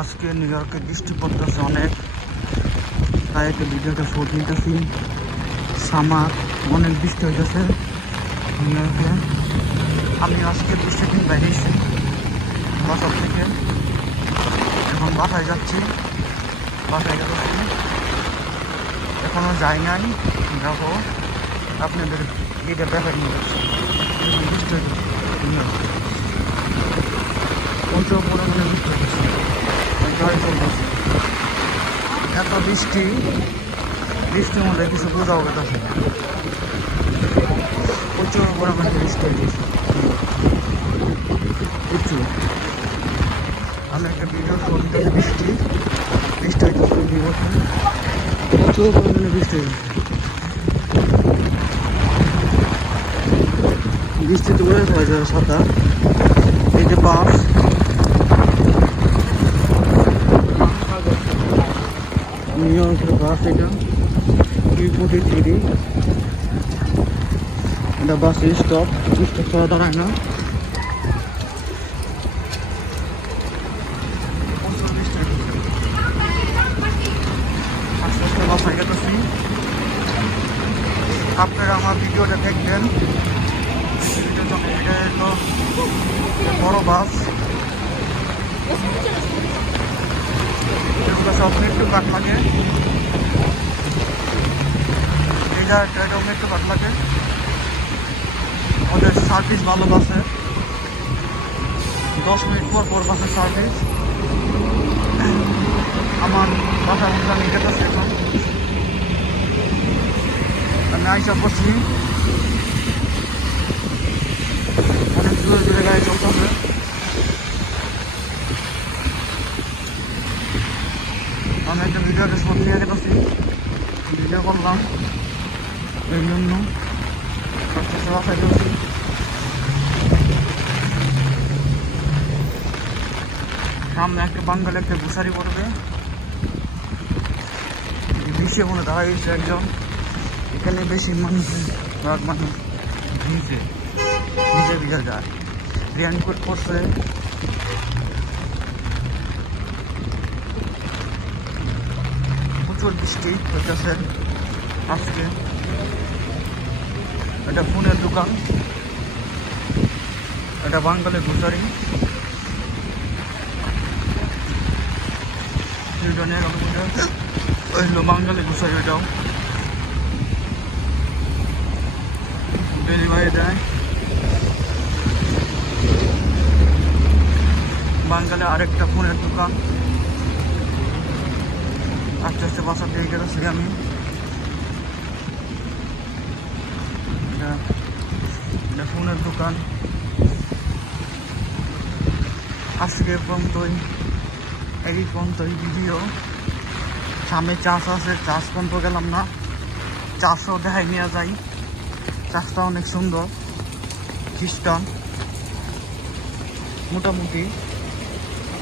আজকে নিউ ইয়র্কে বৃষ্টি পড়তেছে অনেক, তাই একটা ভিডিওটা ফটো নিতেছি। সামার অনেক বৃষ্টি হইতেছে নিউ ইয়র্কে। আমি আজকে বৃষ্টির দিন বেরিয়েছি বাসার থেকে, এখন বাসায় যাচ্ছি। এখনো যাই নাই, যাবো। আপনাদের এটা ব্যাপার নিয়ে যাচ্ছি। বৃষ্টি হইতেছে নিউ ইয়র্কে, প্রচুর পরিমাণে বৃষ্টি হইতেছে, গাড়ি চলতেছে। এত বৃষ্টির মধ্যে কিছু বোঝাও গেছে, প্রচুর পরিমাণে বৃষ্টি হইতেছে প্রচুর। আমি একটা ভিডিও শুনতে বৃষ্টি হইতেছে প্রচুর পরিমাণে বৃষ্টি হইতেছে। বৃষ্টিতে উড়ে হয়ে যাবে সাঁতার। এই যে বাস, নিউ ইয়র্কের বাস, এটা 343। এটা বাসের স্টপ ছাড়া দাঁড়ায় না। আস্তে আস্তে বাসায় গেতেছি। আপনারা আমার ভিডিওটা দেখবেন। এটা হলো বড় বাস, এগুলো সব মেট্রো কাট লাগে। এটাও মেট্রো কাট লাগে। ওদের সার্ভিস ভালো, বাসে 10 মিনিট পর বাসের সার্ভিস। আমার বাসা মধ্যে আমি গেতেছি এখন। আমি আইসা বসছি, অনেক দূরে গাড়ি চলতেছে। আমি একটা ভিডিওটা শট নিয়ে গেছি, ভিডিও করলাম। এই জন্য বাসায় গেছি। সামনে একটা বাঙ্গালে একটা ঘুষারি পড়বে, বিশ্বে মনে দাঁড়াই গেছে একজন। এখানে বেশি মানুষের মানুষ ভিজে ভিজা যায়। রেইনকোট পরছে। প্রচুর বৃষ্টি হইতেছে আজকে। এটা ফোনের দোকান, এটা বাঙ্গালের ঘুষারি। হইলো বাঙ্গালের ঘুষারি, ওইটাও ডেলিভারি দেয়। বাঙ্গালে আরেকটা ফোনের দোকান। আস্তে আস্তে বাসা পেয়ে গেছি আমি। এটা ফোনের দোকান। আজকে পর্যন্তই ভিডিও। সামনে চাষ আছে, চাষ পর্যন্ত গেলাম না। চাষও দেখাই নিয়ে যাই। চাষটা অনেক সুন্দর, খ্রিস্টান মোটামুটি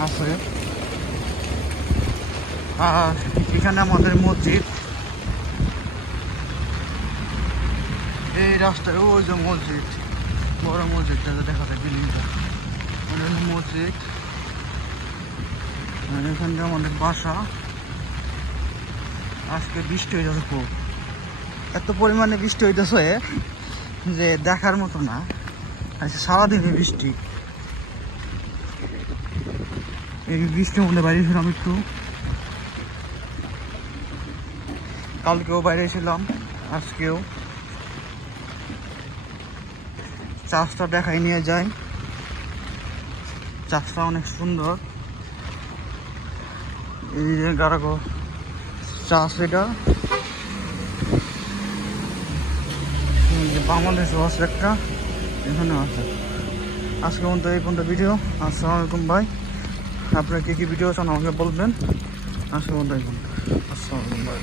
আছে। আর এখানে আমাদের মসজিদ, এই রাস্তায় ওই যে মসজিদ, বড় মসজিদটা দেখা যায় বিল্ডিংটা, মসজিদ। এখানটা আমাদের বাসা। আজকে বৃষ্টি হইতেছে খুব, এত পরিমাণে বৃষ্টি হইতেছে যে দেখার মতো না। আজকে সারাদিনই বৃষ্টি। এই বৃষ্টির মধ্যে বাইরে ছিলাম একটু, কালকেও বাইরে ছিলাম, আজকেও। চাষটা দেখাই নিয়ে যায়। চাষটা অনেক সুন্দর। এই যে গারাগো চাষ, এটা বাংলাদেশও আছে একটা, এখানে আছে। আজকে পর্যন্ত এই পর্যন্ত ভিডিও। আসসালামু আলাইকুম ভাই, আপনারা কি ভিডিও চান আমাকে বলবেন। আজকে পর্যন্ত এই পর্যন্ত। আসসালামু আলাইকুম ভাই।